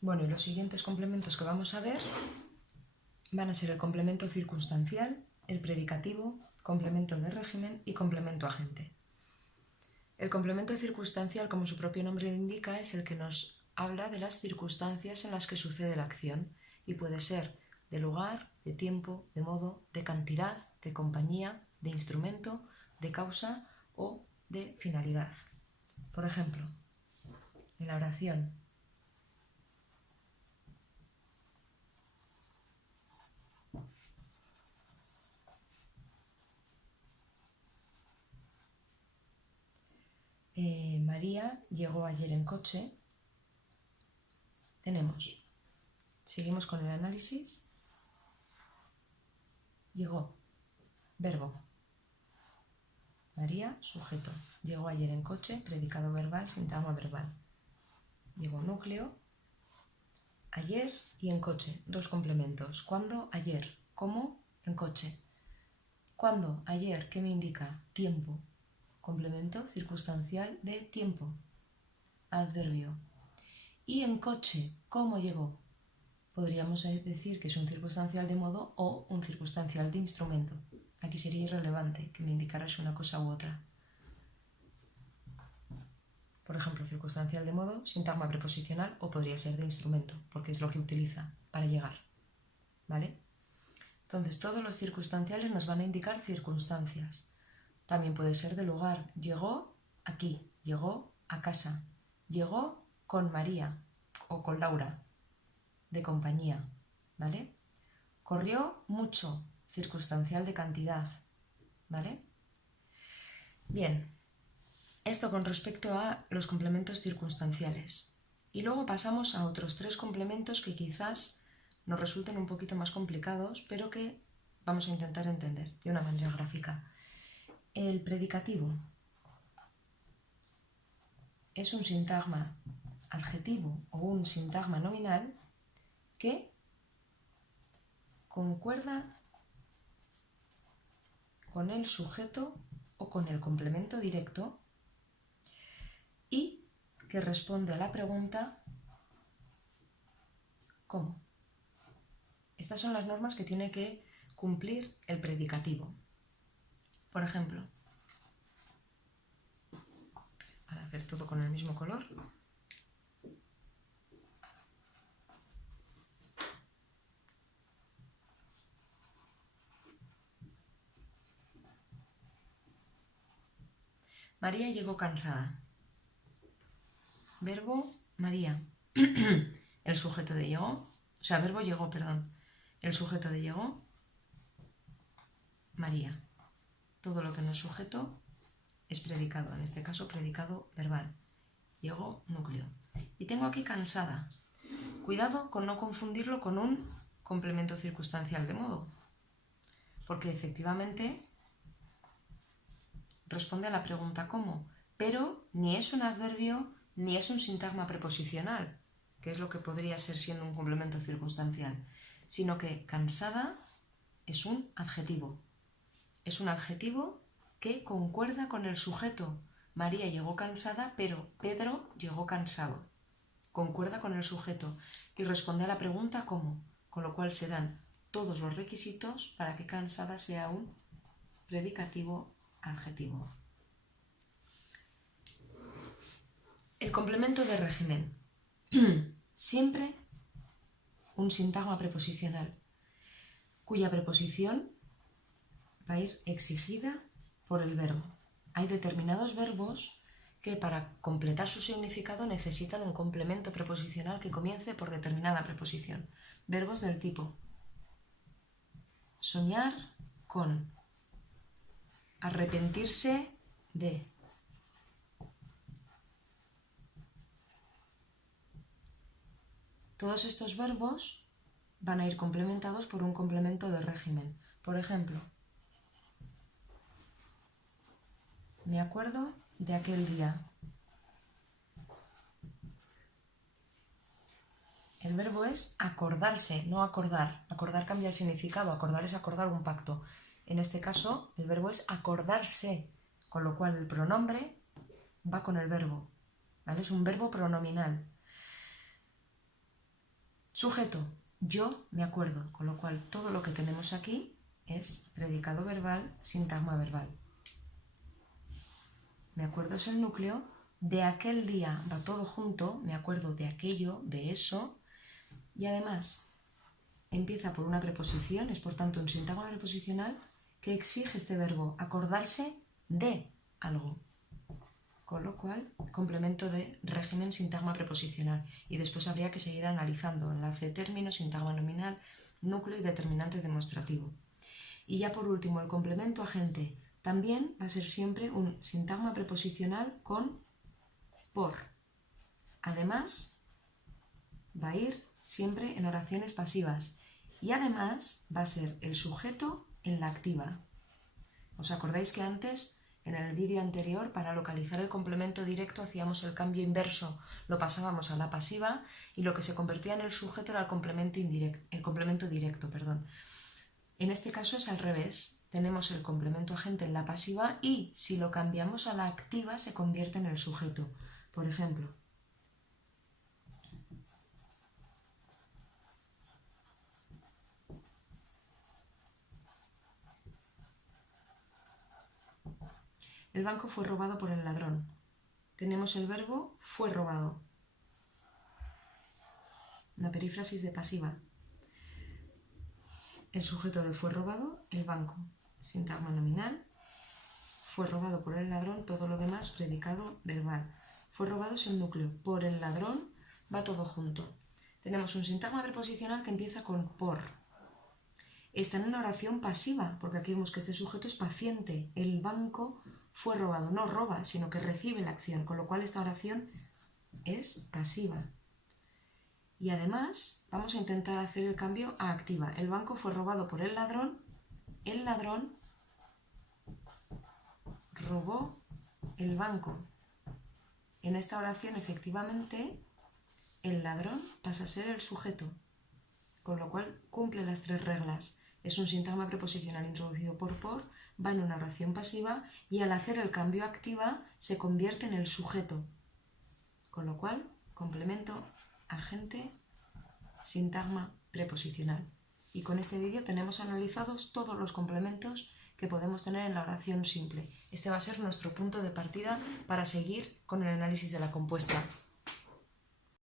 Bueno, y los siguientes complementos que vamos a ver van a ser el complemento circunstancial, el predicativo, complemento de régimen y complemento agente. El complemento circunstancial, como su propio nombre indica, es el que nos habla de las circunstancias en las que sucede la acción y puede ser de lugar, de tiempo, de modo, de cantidad, de compañía, de instrumento, de causa o de finalidad. Por ejemplo, en la oración: María llegó ayer en coche. Seguimos con el análisis. Llegó, verbo. María, sujeto. Llegó ayer en coche, predicado verbal, sintagma verbal. Llegó, núcleo. Ayer y en coche, dos complementos. ¿Cuándo? Ayer. ¿Cómo? En coche. ¿Cuándo? Ayer. ¿Qué me indica? Tiempo. Complemento circunstancial de tiempo. Adverbio. Y en coche, ¿cómo llegó? Podríamos decir que es un circunstancial de modo o un circunstancial de instrumento. Aquí sería irrelevante que me indicara si una cosa u otra. Por ejemplo, circunstancial de modo, sintagma preposicional, o podría ser de instrumento, porque es lo que utiliza para llegar. ¿Vale? Entonces, todos los circunstanciales nos van a indicar circunstancias. También puede ser de lugar. Llegó aquí, llegó a casa, llegó con María o con Laura, de compañía, ¿vale? Corrió mucho, circunstancial de cantidad, ¿vale? Bien, esto con respecto a los complementos circunstanciales. Y luego pasamos a otros tres complementos que quizás nos resulten un poquito más complicados, pero que vamos a intentar entender de una manera gráfica. El predicativo es un sintagma adjetivo o un sintagma nominal que concuerda con el sujeto o con el complemento directo y que responde a la pregunta ¿cómo? Estas son las normas que tiene que cumplir el predicativo. Por ejemplo, para hacer todo con el mismo color, María llegó cansada. Verbo, María. El sujeto de llegó, o sea, verbo llegó, perdón. El sujeto de llegó, María. Todo lo que no es sujeto es predicado, en este caso predicado verbal. Llegó, núcleo. Y tengo aquí cansada. Cuidado con no confundirlo con un complemento circunstancial de modo, porque efectivamente responde a la pregunta ¿cómo? Pero ni es un adverbio ni es un sintagma preposicional, que es lo que podría ser siendo un complemento circunstancial, sino que cansada es un adjetivo. Es un adjetivo que concuerda con el sujeto. María llegó cansada, pero Pedro llegó cansado. Concuerda con el sujeto y responde a la pregunta ¿cómo? Con lo cual se dan todos los requisitos para que cansada sea un predicativo adjetivo. El complemento de régimen. Siempre un sintagma preposicional, cuya preposición va a ir exigida por el verbo. Hay determinados verbos que para completar su significado necesitan un complemento preposicional que comience por determinada preposición. Verbos del tipo soñar con, arrepentirse de. Todos estos verbos van a ir complementados por un complemento de régimen. Por ejemplo, me acuerdo de aquel día. El verbo es acordarse, no acordar. Acordar cambia el significado, acordar es acordar un pacto. En este caso, el verbo es acordarse, con lo cual el pronombre va con el verbo, ¿vale? Es un verbo pronominal. Sujeto, yo me acuerdo, con lo cual todo lo que tenemos aquí es predicado verbal, sintagma verbal. Me acuerdo es el núcleo, de aquel día va todo junto, me acuerdo de aquello, de eso, y además empieza por una preposición, es por tanto un sintagma preposicional que exige este verbo, acordarse de algo. Con lo cual, complemento de régimen sintagma preposicional. Y después habría que seguir analizando enlace término, sintagma nominal, núcleo y determinante demostrativo. Y ya por último, el complemento agente también va a ser siempre un sintagma preposicional con por. Además, va a ir siempre en oraciones pasivas. Y además va a ser el sujeto en la activa. ¿Os acordáis que antes, en el vídeo anterior, para localizar el complemento directo hacíamos el cambio inverso, lo pasábamos a la pasiva y lo que se convertía en el sujeto era el complemento directo. En este caso es al revés, tenemos el complemento agente en la pasiva y si lo cambiamos a la activa se convierte en el sujeto. Por ejemplo, el banco fue robado por el ladrón. Tenemos el verbo fue robado. Una perífrasis de pasiva. El sujeto de fue robado, el banco. Sintagma nominal. Fue robado por el ladrón, todo lo demás predicado verbal. Fue robado es el núcleo. Por el ladrón va todo junto. Tenemos un sintagma preposicional que empieza con por. Está en una oración pasiva, porque aquí vemos que este sujeto es paciente. El banco fue robado, no roba, sino que recibe la acción, con lo cual esta oración es pasiva. Y además vamos a intentar hacer el cambio a activa. El banco fue robado por el ladrón robó el banco. En esta oración efectivamente el ladrón pasa a ser el sujeto, con lo cual cumple las tres reglas. Es un sintagma preposicional introducido por, va en una oración pasiva y al hacer el cambio a activa se convierte en el sujeto. Con lo cual, complemento, agente, sintagma preposicional. Y con este vídeo tenemos analizados todos los complementos que podemos tener en la oración simple. Este va a ser nuestro punto de partida para seguir con el análisis de la compuesta.